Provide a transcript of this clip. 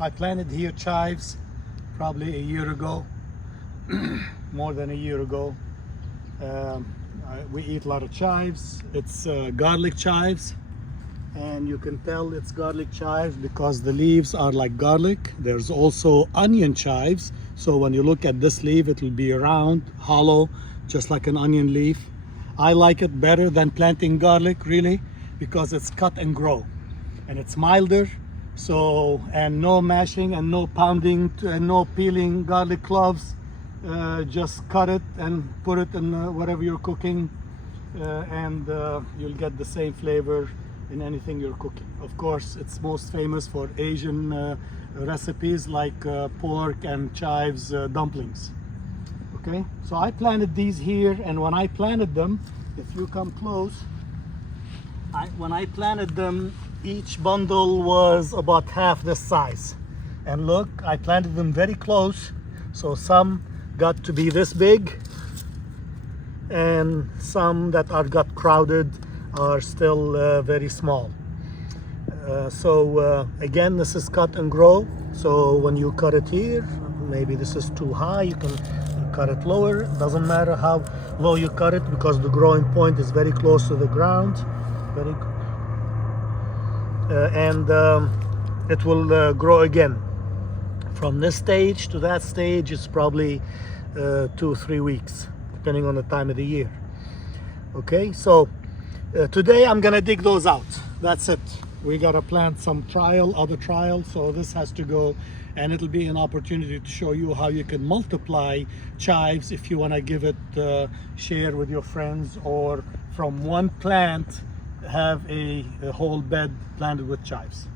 I planted here chives probably a year ago, more than a year ago. We eat a lot of chives. It's garlic chives, and you can tell it's garlic chives because the leaves are like garlic. There's also onion chives, so when you look at this leaf, it will be round, hollow, just like an onion leaf. I like it better than planting garlic, really, because it's cut and grow, and it's milder. So, and no mashing and no pounding and no peeling garlic cloves. Just cut it and put it in whatever you're cooking, and you'll get the same flavor in anything you're cooking. Of course, it's most famous for Asian recipes like pork and chives dumplings. Okay, so I planted these here, and when I planted them, if you come close, when I planted them, each bundle was about half this size. And look, I planted them very close, so some got to be this big, and some that are got crowded are still very small. Again, this is cut and grow, so when you cut it here, maybe this is too high, you can cut it lower. It doesn't matter how low you cut it because the growing point is very close to the ground, it will grow again. From this stage to that stage is probably 2-3 weeks, depending on the time of the year. Okay, so today I'm gonna dig those out. That's it. We gotta plant some other trial, so this has to go, and it'll be an opportunity to show you how you can multiply chives if you want to give it share with your friends, or from one plant have a whole bed planted with chives.